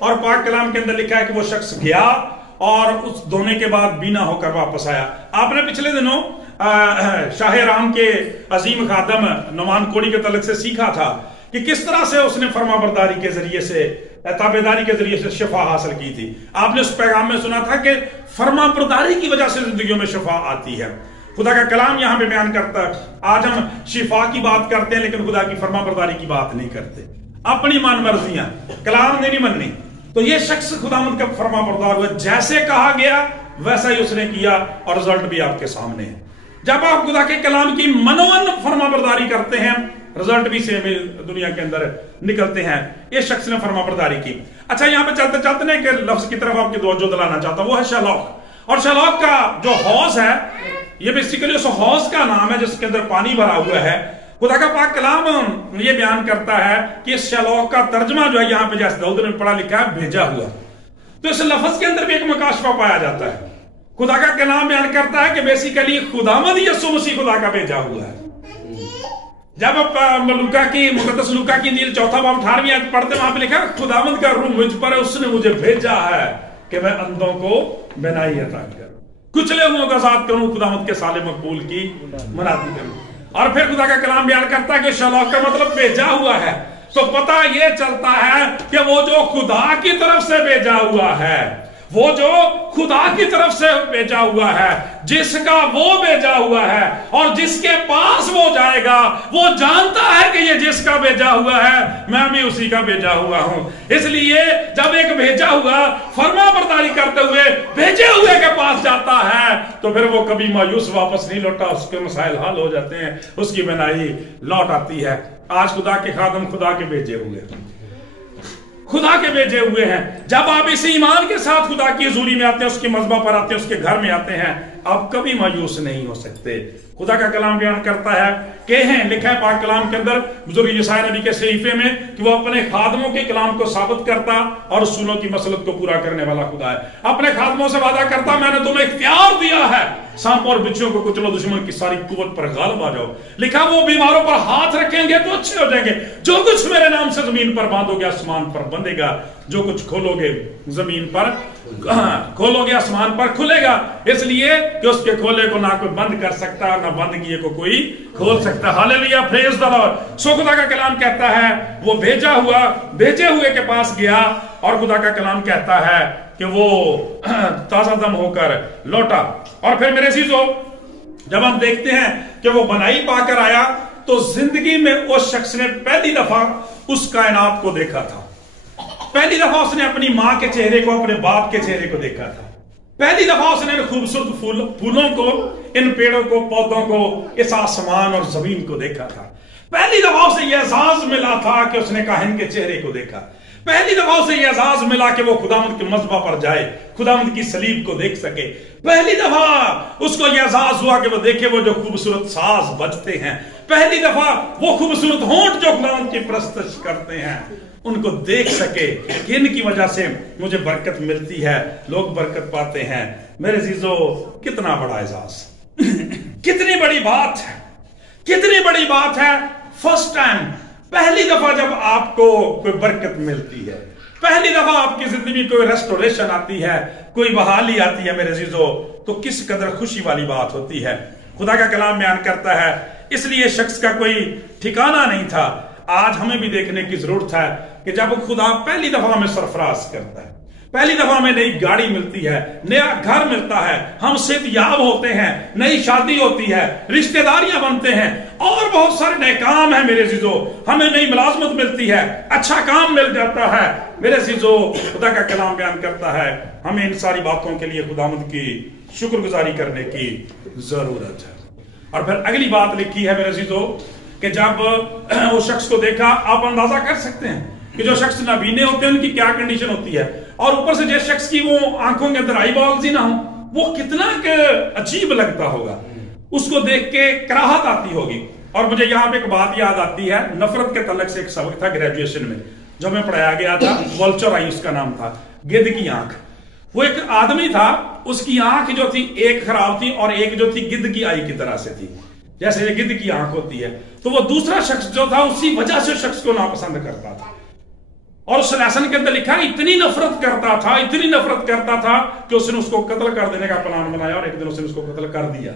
اور پاک کلام کے اندر لکھا ہے کہ وہ شخص گیا اور اس دھونے کے بعد بینا ہو کر واپس آیا. آپ نے پچھلے دنوں شاہ رام کے عظیم خادم نعمان کوڑی کے تعلق سے سیکھا تھا کہ کس طرح سے اس نے فرما برداری کے ذریعے سے تابعداری کے ذریعے سے شفا حاصل کی تھی. آپ نے اس پیغام میں سنا تھا کہ فرما برداری کی وجہ سے زندگیوں میں شفا آتی ہے. خدا کا کلام یہاں پہ بیان کرتا ہے. آج ہم شفا کی بات کرتے ہیں لیکن خدا کی فرما برداری کی بات نہیں کرتے. اپنی من مرضیاں کلام نے نہیں مننی. تو یہ شخص خداوند کا فرما بردار ہوا, جیسے کہا گیا ویسا ہی اس نے کیا اور رزلٹ بھی آپ کے سامنے ہے. جب آپ خدا کے کلام کی منون فرما برداری کرتے ہیں رزلٹ بھی سیم دنیا کے اندر نکلتے ہیں. اس شخص نے فرما برداری کی. اچھا یہاں پہ چلتے چلتے نا کہ لفظ کی طرف آپ کی توجہ دلانا چاہتا ہوں, وہ ہے شالوک. اور شالوک کا جو حوض ہے یہ بیسیکلی اس حوض کا نام ہے جس کے اندر پانی بھرا ہوا ہے. خدا کا پاک کلام یہ بیان کرتا ہے کہ اس شالوک کا ترجمہ جو ہے یہاں پہ جیسے داؤد نے پڑھا لکھا ہے بھیجا ہوا. تو اس لفظ کے اندر بھی ایک مکاشفہ پایا جاتا ہے. خدا کا کلام بیان کرتا ہے کہ بیسیکلی خداوند یسوع مسیح خدا کا بھیجا ہوا ہے. جب آپ لوکا کی مقدس لوکا کی انجیل 4 باب 18 آیت پڑھتے ہیں وہاں پہ لکھا ہے خداوند کا روح مجھ پر ہے, اس نے مجھے بھیجا ہے کہ میں اندھوں کو بینائی عطا کروں, کچلے ہوئوں کا ذات کروں, خداوند کے صالح مقبول کی منادی کروں. اور پھر خدا کا کلام بیان کرتا ہے کہ شالوک کا مطلب بھیجا ہوا ہے. تو پتہ یہ چلتا ہے کہ وہ جو خدا کی طرف سے بھیجا ہوا ہے, وہ جو خدا کی طرف سے بھیجا ہوا ہے, جس کا وہ بھیجا ہوا ہے اور جس کے پاس وہ جائے گا وہ جانتا ہے کہ یہ جس کا بھیجا ہوا ہے میں بھی اسی کا بھیجا ہوا ہوں. اس لیے جب ایک بھیجا ہوا فرما برداری کرتے ہوئے بھیجے ہوئے کے پاس جاتا ہے تو پھر وہ کبھی مایوس واپس نہیں لوٹا, اس کے مسائل حل ہو جاتے ہیں, اس کی بینائی لوٹ آتی ہے. آج خدا کے خادم خدا کے بھیجے ہوئے خدا کے بھیجے ہوئے ہیں. جب آپ اس ایمان کے ساتھ خدا کی حضوری میں آتے ہیں, اس کے مذبح پر آتے ہیں, اس کے گھر میں آتے ہیں, آپ کبھی مایوس نہیں ہو سکتے. خدا کا کلام بیان کرتا ہے کہ لکھا ہے پاک کلام کے اندر بزرگ یسایا نبی کے صحیفے میں کہ وہ اپنے خادموں کے کلام کو ثابت کرتا اور رسولوں کی مصلحت کو پورا کرنے والا خدا ہے. اپنے خادموں سے وعدہ کرتا میں نے تمہیں اختیار دیا ہے, سانپ اور بچھوؤں کو کچلو, دشمن کی ساری قوت پر غالب آ جاؤ. لکھا وہ بیماروں پر ہاتھ رکھیں گے تو اچھے ہو جائیں گے, جو کچھ میرے نام سے زمین پر باندھو گے آسمان پر بندھے گا, جو کچھ کھولو گے زمین پر کھولو گے آسمان پر کھلے گا. اس لیے کہ اس کے کھولے کو نہ کوئی بند کر سکتا, نہ بند کیے کو کوئی کھول سکتا. ہاللیلویہ, پریز دی لارڈ. سو خدا کا کلام کہتا ہے وہ بھیجا ہوا بھیجے ہوئے کے پاس گیا اور خدا کا کلام کہتا ہے کہ وہ تازہ دم ہو کر لوٹا. اور پھر میرے عزیزو جب ہم دیکھتے ہیں کہ وہ بنائی پا کر آیا تو زندگی میں اس شخص نے پہلی دفعہ اس کائنات کو دیکھا تھا. پہلی دفعہ اس نے اپنی ماں کے چہرے کو, اپنے باپ کے چہرے کو دیکھا تھا. پہلی دفعہ اس نے خوبصورت پھولوں کو, ان پیڑوں کو, پودوں کو, اس آسمان اور زمین کو دیکھا تھا. پہلی دفعہ اسے یہ احساس ملا تھا کہ اس نے کاہن کے چہرے کو دیکھا. پہلی دفعہ اسے یہ احساس ملا کہ وہ خداوند کے مذبح پر جائے, خداوند کی صلیب کو دیکھ سکے. پہلی دفعہ اس کو یہ احساس ہوا کہ وہ دیکھے وہ جو خوبصورت ساز بجتے ہیں. پہلی دفعہ وہ خوبصورت ہونٹ جو خداوند کی پرستش کرتے ہیں ان کو دیکھ سکے کہ ان کی وجہ سے مجھے برکت ملتی ہے, لوگ برکت پاتے ہیں. میرے عزیزو کتنا بڑا اعزاز, کتنی بڑی بات ہے, کتنی بڑی بات ہے. فرسٹ ٹائم, پہلی دفعہ جب آپ کو کوئی برکت ملتی ہے, پہلی دفعہ آپ کی زندگی کوئی ریسٹوریشن آتی ہے, کوئی بحالی آتی ہے میرے عزیزو, تو کس قدر خوشی والی بات ہوتی ہے. خدا کا کلام بیان کرتا ہے اس لیے شخص کا کوئی ٹھکانہ نہیں تھا. آج ہمیں بھی دیکھنے کی ضرورت ہے کہ جب خدا پہلی دفعہ ہمیں سرفراز کرتا ہے, پہلی دفعہ ہمیں نئی گاڑی ملتی ہے, نیا گھر ملتا ہے, ہم صحت یاب ہوتے ہیں, نئی شادی ہوتی ہے, رشتہ داریاں بنتے ہیں, اور بہت سارے نئے کام ہیں میرے عزیزو, ہمیں نئی ملازمت ملتی ہے, اچھا کام مل جاتا ہے. میرے عزیزو خدا کا کلام بیان کرتا ہے ہمیں ان ساری باتوں کے لیے خداوند کی شکر گزاری کرنے کی ضرورت ہے. اور پھر اگلی بات لکھی ہے میرے عزیزو کہ جب اس شخص کو دیکھا, آپ اندازہ کر سکتے ہیں کہ جو شخص نابینے ہوتے ہیں ان کی کیا کنڈیشن ہوتی ہے, اور اوپر سے جس شخص کی وہ آنکھوں کے اندر آئی بالز ہی نہ ہوں, وہ کتنا کہ عجیب لگتا ہوگا, اس کو دیکھ کے کراہت آتی ہوگی. اور مجھے یہاں پہ ایک بات یاد آتی ہے, نفرت کے تعلق سے ایک سبق تھا گریجویشن میں جو ہمیں پڑھایا گیا تھا, والچر آئی اس کا نام تھا, گدھ کی آنکھ. وہ ایک آدمی تھا, اس کی آنکھ جو تھی ایک خراب تھی اور ایک جو تھی گدھ کی آئی کی طرح سے تھی, جیسے یہ گدھ کی آنکھ ہوتی ہے. تو وہ دوسرا شخص جو تھا اسی وجہ سے شخص کو ناپسند کرتا تھا. اور اس لیسن کے اندر لکھا اتنی نفرت کرتا تھا کہ اس نے اس کو قتل کر دینے کا پلان بنایا اور ایک دن اس نے اس کو قتل کر دیا.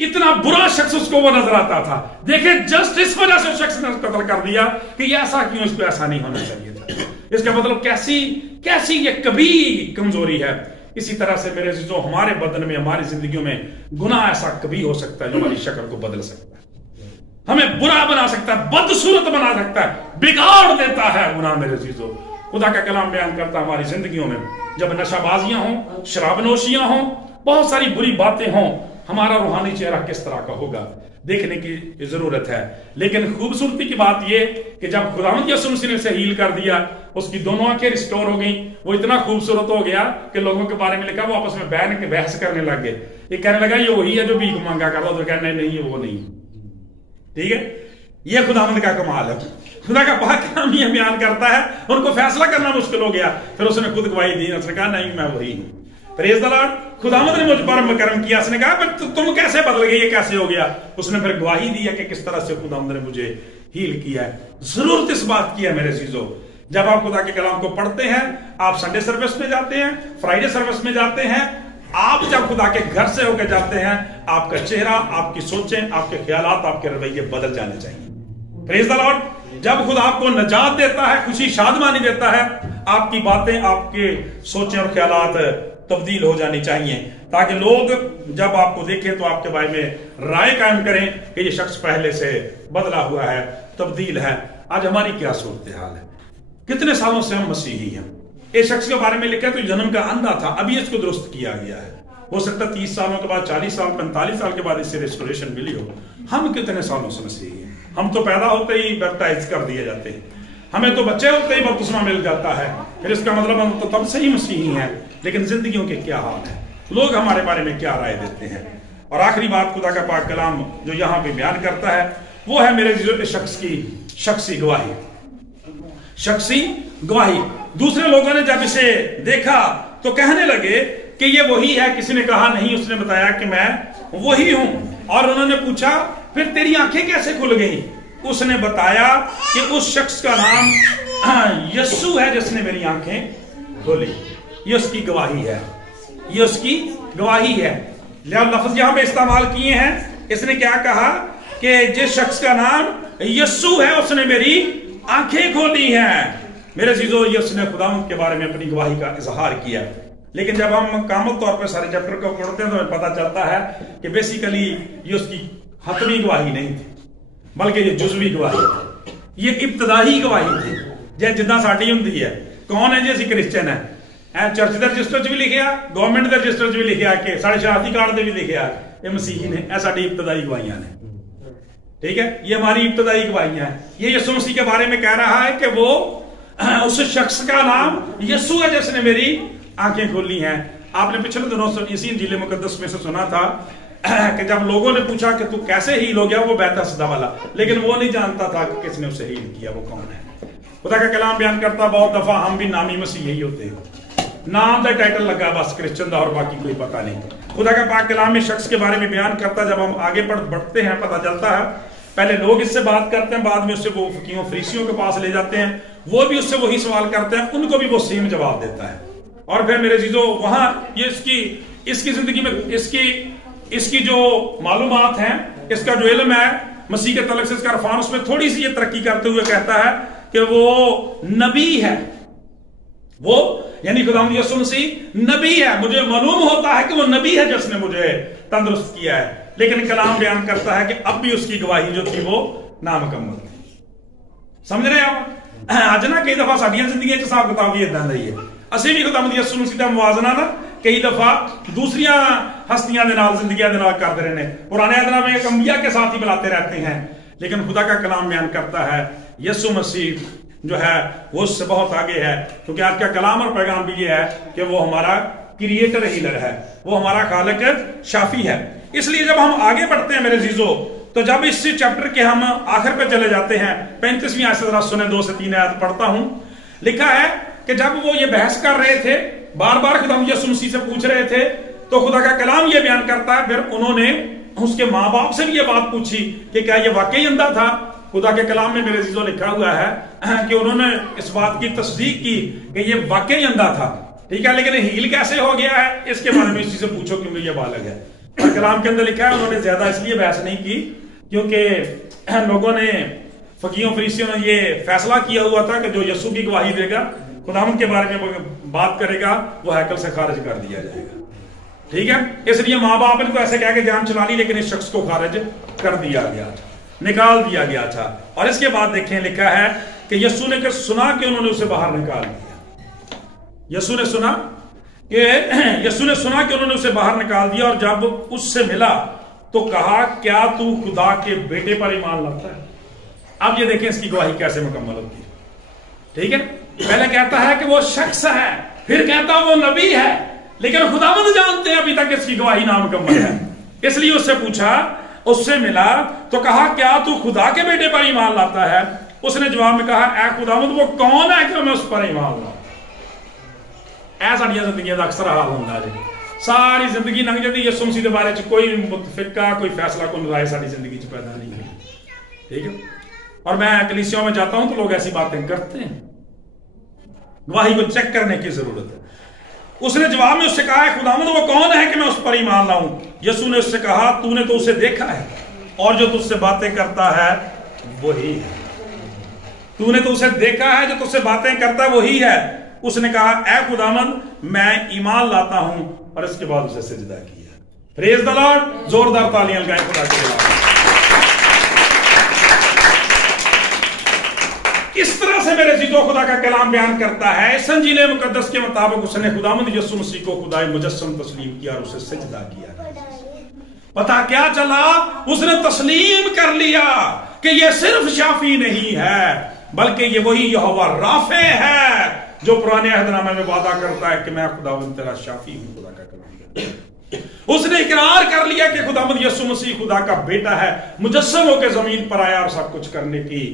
اتنا برا شخص اس کو وہ نظر آتا تھا. دیکھیں جسٹ اس وجہ سے اس شخص نے قتل کر دیا کہ یہ ایسا کیوں, اس کو ایسا نہیں ہونا چاہیے تھا. اس کا مطلب کیسی یہ کبھی کمزوری ہے. اسی طرح سے میرے عزیزو ہمارے بدن میں, ہماری زندگیوں میں گناہ ایسا کبھی ہو سکتا ہے جو ہماری شکل کو بدل سکتا ہے, ہمیں برا بنا سکتا ہے, بدصورت بنا سکتا ہے, بگاڑ دیتا ہے گناہ. میرے عزیزو خدا کا کلام بیان کرتا ہے ہماری زندگیوں میں جب نشہ بازیاں ہوں, شراب نوشیاں ہوں, بہت ساری بری باتیں ہوں, ہمارا روحانی چہرہ کس طرح کا ہوگا دیکھنے کی ضرورت ہے. لیکن خوبصورتی کی بات یہ کہ جب خداوند یسوع مسیح نے اسے ہیل کر دیا, اس کی دونوں آنکھیں ریسٹور ہو گئیں, وہ اتنا خوبصورت ہو گیا کہ لوگوں کے بارے میں لکھا وہ آپس میں بحث کرنے لگ گئے. یہ کہنے لگا یہ وہی ہے جو بھیک مانگا کرتا, تو کہنا نہیں وہ نہیں. ٹھیک ہے, یہ خداوند کا کمال ہے. خدا کا پاک کلام یہ بیان کرتا ہے, ان کو فیصلہ کرنا مشکل ہو گیا, پھر اس نے خود گواہی دی, اس نے کہا نہیں میں وہی ہوں. پریز دی لارڈ. خداوند نے مجھ پر کرم کیا. اس نے کہا تم کیسے بدل گئے, یہ کیسے ہو گیا. اس نے پھر گواہی دی کہ کس طرح سے خداوند نے مجھے ہیل کیا ہے. ضرورت اس بات کی ہے میرے عزیزو, جب آپ خدا کے کلام کو پڑھتے ہیں, آپ سنڈے سروس میں جاتے ہیں, فرائیڈے سروس میں جاتے ہیں, آپ جب خدا کے گھر سے ہو کے جاتے ہیں, آپ کا چہرہ, آپ کی سوچیں, آپ کے خیالات, آپ کے رویے بدل جانے چاہیے. پریز دی لارڈ. جب خدا آپ کو نجات دیتا ہے, خوشی شادمانی دیتا ہے, آپ کی باتیں, آپ کے سوچیں اور خیالات تبدیل ہو جانی چاہیے, تاکہ لوگ جب آپ کو دیکھیں تو آپ کے بارے میں رائے قائم کریں کہ یہ شخص پہلے سے بدلا ہوا ہے, تبدیل ہے. آج ہماری کیا صورتحال ہے؟ کتنے سالوں سے ہم مسیحی ہیں. اس شخص کے بارے میں لکھا تو جنم کا اندھا تھا, ابھی اس کو درست کیا گیا ہے. ہو سکتا 30 سالوں کے بعد, 40 سال, 45 سال کے بعد اس سے ریسٹوریشن ملی ہو. ہم کتنے سالوں سے مسیحی ہیں؟ ہم تو پیدا ہوتے ہی بیپٹائز کر دیے جاتے ہیں, ہمیں تو بچے ہوتے ہی بپتسمہ مل جاتا ہے, پھر اس کا مطلب ہم تو تب سے ہی مسیحی ہیں. لیکن زندگیوں کے کیا حال ہے, لوگ ہمارے بارے میں کیا رائے دیتے ہیں. اور آخری بات خدا کا پاک کلام جو یہاں پہ بیان کرتا ہے وہ ہے میرے عزیزو شخص کی شخصی گواہی. شخصی گواہی. دوسرے لوگوں نے جب اسے دیکھا تو کہنے لگے کہ یہ وہی ہے. کسی نے کہا نہیں, اس نے بتایا کہ میں وہی ہوں. اور انہوں نے پوچھا پھر تیری آنکھیں کیسے کھل گئیں؟ اس نے بتایا کہ اس شخص کا نام یسوع ہے جس نے میری آنکھیں کھولی. یہ اس کی گواہی ہے, یہ اس کی گواہی ہے. لفظ یہاں پہ استعمال کیے ہیں. اس نے کیا کہا کہ جس شخص کا نام یسوع ہے اس نے میری آنکھیں کھولی ہیں. میرے عزیزو یہ اس نے خداوند کے بارے میں اپنی گواہی کا اظہار کیا. لیکن جب ہم کامل طور پہ سارے چیپٹر کو پڑھتے ہیں تو ہمیں پتہ چلتا ہے کہ بیسیکلی یہ اس کی حتمی گواہی نہیں تھی, بلکہ یہ جزوی گواہی تھی, یہ ابتدائی گواہی تھی. جدہ ساڈی ہوندی ہے, کون ہے جی اسی کرسچن ہے, چرچ دے رجسٹر چ بھی لکھیا, گورنمنٹ دے رجسٹر چ بھی لکھیا, کہ سارے شناختی کارڈ دے بھی لکھیا یہ مسیحی نے. اے ساڈی ابتدائی گواہیاں نے. ٹھیک ہے, یہ ہماری ابتدائی گواہیاں ہیں. یہ یسوع مسیح کے بارے میں کہہ رہا ہے کہ وہ اس شخص کا نام یسوع ہے جس نے میری آنکھیں کھولی ہیں. آپ نے پچھلے دنوں اسی انجیل مقدس میں سے سنا تھا کہ جب لوگوں نے پوچھا کہ تو کیسے ہیل ہو گیا, وہ بیتھا صدا والا, لیکن وہ نہیں جانتا تھا کہ کس نے اسے ہیل کیا, وہ کون ہے. خدا کا کلام بیان کرتا بہت دفعہ ہم بھی نامی مسیحی ہوتے ہیں, نام دا ٹائٹل لگا بس کرسچن دا, اور باقی کوئی پتہ نہیں. خدا کا پاک کلام میں شخص کے بارے میں بیان کرتا, جب ہم آگے بڑھتے ہیں پتہ چلتا ہے پہلے لوگ اس سے بات کرتے ہیں, بعد میں اس سے وہ فقیہوں فریسیوں کے پاس لے جاتے ہیں, وہ بھی اس سے وہی سوال کرتے ہیں, ان کو بھی وہ سیم جواب دیتا ہے. اور پھر میرے عزیزو وہاں یہ اس کی زندگی میں اس کی جو معلومات ہیں, اس کا جو علم ہے مسیح کے تعلق سے, اس کا عرفان اس میں تھوڑی سی یہ ترقی کرتے ہوئے کہتا ہے کہ وہ نبی ہے. وہ یعنی خداوند یسوع مسیح نبی ہے. مجھے معلوم ہوتا ہے کہ وہ نبی ہے جس نے مجھے تندرست کیا ہے. لیکن کلام بیان کرتا ہے کہ اب بھی اس کی گواہی جو تھی وہ نامکمل تھی. سمجھ رہے آپ؟ اج نا کئی دفعہ ساڈیاں زندگیاں چ حساب کتاب بھی اداں دا ہی ہے. اسی بھی خداوند یسوع مسیح دا موازنہ نا کئی دفعہ دوسریاں ہستیاں دے نال زندگیاں دے نال کرتے رہے ہیں. پرانے عہد میں ایک انبیاء کے ساتھ ہی بلاتے رہتے ہیں, لیکن خدا کا کلام بیان کرتا ہے یسوع مسیح جو ہے وہ اس سے بہت آگے ہے. کیونکہ آج کا کلام اور پیغام بھی یہ ہے کہ وہ ہمارا کریٹر ہیلر ہے, وہ ہمارا خالق شافی ہے. اس لیے جب ہم آگے بڑھتے ہیں میرے عزیزو, تو جب اس چیپٹر کے ہم آخر پہ چلے جاتے ہیں, 35ویں آیت سے ذرا سنیں, 2 سے 3 آیت پڑھتا ہوں. لکھا ہے کہ جب وہ یہ بحث کر رہے تھے, بار بار خدا یسوع مسیح سے پوچھ رہے تھے, تو خدا کا کلام یہ بیان کرتا ہے پھر انہوں نے اس کے ماں باپ سے بھی یہ بات پوچھی کہ کیا یہ واقعی اندھا تھا. خدا کے کلام میں میرے عزیزو لکھا ہوا ہے کہ انہوں نے اس بات کی تصدیق کی کہ یہ واقعی اندھا تھا، ٹھیک ہے، لیکن ہیل کیسے ہو گیا ہے اس کے بارے میں اسی سے پوچھو کیونکہ یہ بالغ ہے. اور کلام کے اندر لکھا ہے انہوں نے زیادہ اس لیے بحث نہیں کی کیونکہ لوگوں نے، فقیہوں فریسیوں نے یہ فیصلہ کیا ہوا تھا کہ جو یسوع کی گواہی دے گا، خداوند کے بارے میں بات کرے گا، وہ ہیکل سے خارج کر دیا جائے گا. ٹھیک ہے، اس لیے ماں باپ نے تو ایسے کہہ کے جان چلا لی، لیکن اس شخص کو خارج کر دیا گیا تھا، نکال دیا گیا تھا. اور اس کے بعد دیکھیں لکھا ہے کہ یسوع نے سنا کہ انہوں نے اسے باہر نکال دیا. یسوع نے سنا کہ انہوں نے اسے باہر نکال دیا، اور جب اس سے ملا تو کہا کیا تو خدا کے بیٹے پر ایمان لاتا ہے؟ اب یہ دیکھیں اس کی گواہی کیسے مکمل ہوتی ہے. ٹھیک ہے، پہلے کہتا ہے کہ وہ شخص ہے، پھر کہتا وہ نبی ہے، لیکن خداوند جانتے ہیں ابھی تک اس کی گواہی نامکمل ہے. اس لیے اس سے پوچھا، اس سے ملا تو کہا کیا تو خدا کے بیٹے پر ایمان لاتا ہے؟ اس نے جواب میں کہا اے خداوند وہ کون ہے کہ میں اس پر ایمان لاؤں؟ اے ساڑیاں زندگیاں دا اکثر حال ہوندا جی، ساری زندگی لنگ جاتی یسوع مسیح دے بارے چ کوئی متفقہ کوئی فیصلہ کوئی رائے ساری زندگی چ پیدا نہیں ہوئی. ٹھیک ہے، اور میں کلیسیوں میں جاتا ہوں تو لوگ ایسی باتیں کرتے ہیں. گواہی کو چیک کرنے کی ضرورت ہے. اس نے جواب میں اس سے کہا ہے خداوند وہ کون ہے کہ میں اس پر ایمان لاؤں؟ یسوع نے اس سے کہا تو نے تو اسے دیکھا ہے اور جو تجھ سے باتیں کرتا ہے وہی ہے. تو نے تو اسے دیکھا ہے، جو تجھ سے باتیں کرتا ہے وہی ہے. اس نے کہا اے خداوند میں ایمان لاتا ہوں، اور اس کے بعد اسے سجدہ کیا. پریز دی لارڈ، زوردار تالیاں لگائیں خدا کے لیے. اس طرح سے میرے عزیزو خدا کا کلام بیان کرتا ہے. اس انجیل مقدس کے مطابق اس نے خداوند یسوع مسیح کو خدائے مجسم تسلیم کیا اور اسے سجدہ کیا. پتا کیا چلا؟ اس نے تسلیم کر لیا کہ یہ صرف شافی نہیں ہے بلکہ یہ وہی یہوہ رافع ہے جو پرانے عہد نامے میں وعدہ کرتا ہے کہ میں خداوند تیرا شافی ہوں. خدا کا کلام ہے. اس نے اقرار کر لیا کہ خداوند یسوع مسیح خدا کا بیٹا ہے، مجسم ہو کے زمین پر آیا اور سب کچھ کرنے کی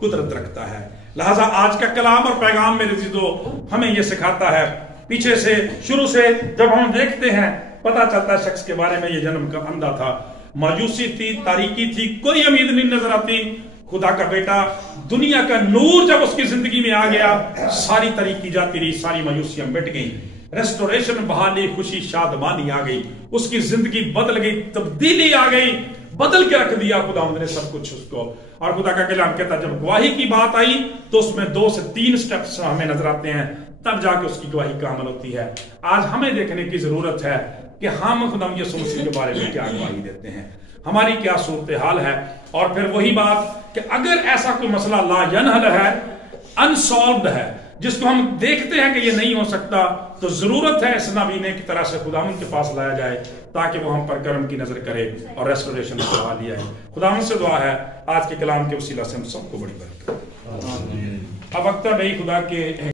قدرت رکھتا ہے. لہذا آج کا کلام اور پیغام میرے عزیزو ہمیں یہ سکھاتا ہے. پیچھے سے شروع سے جب ہم دیکھتے ہیں پتا چلتا ہے شخص کے بارے میں یہ جنم کا اندھا تھا، مایوسی تھی، تاریکی تھی، کوئی امید نہیں نظر آتی. خدا کا بیٹا دنیا کا نور جب اس کی زندگی میں آ گیا، ساری تاریکی جاتی رہی، ساری مایوسیاں مٹ گئی، ریسٹوریشن، بحالی، خوشی، شادمانی آ گئی، اس کی زندگی بدل گئی، تبدیلی آ گئی، بدل کے رکھ دیا خداوند نے سب کچھ اس کو. اور خدا کا کلام کہتا ہے جب گواہی کی بات آئی تو اس میں 2 سے 3 سٹیپس ہمیں نظر آتے ہیں، تب جا کے اس کی گواہی کامل ہوتی ہے. آج ہمیں دیکھنے کی ضرورت ہے کہ ہم خداوند یسوع مسیح کے بارے میں کیا گواہی دیتے ہیں، ہماری کیا صورتحال ہے. اور پھر وہی بات کہ اگر ایسا کوئی مسئلہ لا ینحل ہے، انسالوڈ ہے، جس کو ہم دیکھتے ہیں کہ یہ نہیں ہو سکتا، تو ضرورت ہے اس نابینے کی طرح سے خداوند کے پاس لایا جائے تاکہ وہ ہم پر کرم کی نظر کرے اور ریسٹوریشن کو بڑھا دیا ہے. خداوند سے دعا ہے آج کے کلام کے وسیلہ سے ہم سب کو بڑی برکت. اب وقت ہے بھائی خدا کے